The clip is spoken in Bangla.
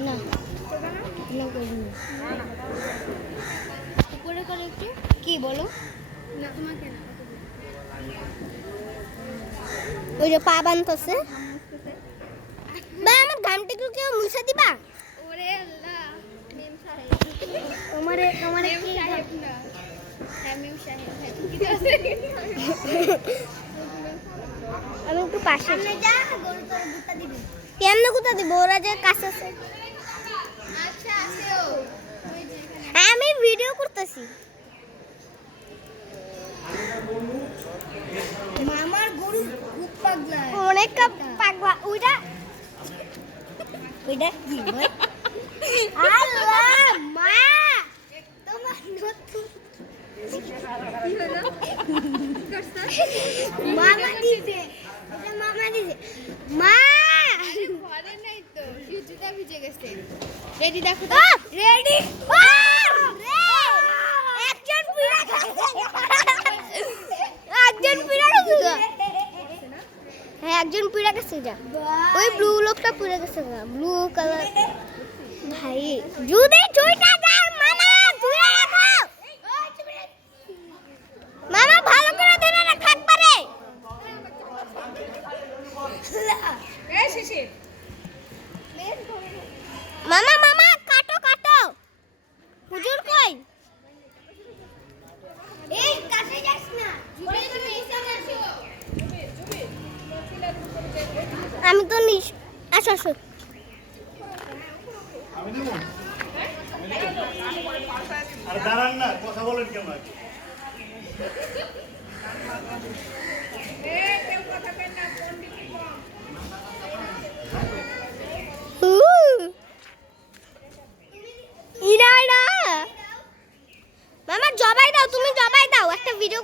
না না করিনি। উপরে করে একটু কি বলো না তোমাকে না ওই যে পা বানতেছে বা আমার গামটিকে কেউ মুছে দিবা ওরে আল্লাহ মেম সাহেব আমারে আমারে মেম কি সাহেব না হ্যাঁ মেম সাহেব হ্যাঁ ঠিকই আছে আমি একটু পাশে সামনে যা গরু তোর গুতা দিবি কেমনে কোথা দিব ওরা যে কাছে আছে আচ্ছা আছে ও ওই যে এখানে আমি ভিডিও করতেছি মামার গরু খুব পাগলা অনেক পাগলা ওইটা ওইটা কি ভাই আল্লাহ মা তোমার নতুন কি হলো করছস মামা দিছে এটা মামা দিছে মা আরে ঘরে নাই তো জুতা ভিজে গেছে রেডি দেখো তো রেডি একজন পিড়া খাচ্ছে একজন পিড়া খাচ্ছে হ্যাঁ একজন পিড়া খাচ্ছে যা ওই ব্লু লোকটা পুড়ে গেছে না ব্লু কালার ভাই যদি চুইটা যায় মামা ধুয়ে রাখো মামা ভালো করে ধরে রাখ একবারে এই শিশির মামা মামা কাটো কাটো হুজুর কই এই কাছে যাস না ওরে তুমি এখানে আসো আমি তো নিস আসো আসো আমি দেবো আর দাঁড়ান না কথা বলেন কেন মামা জবাই দাও তুমি জবাই দাও একটা ভিডিও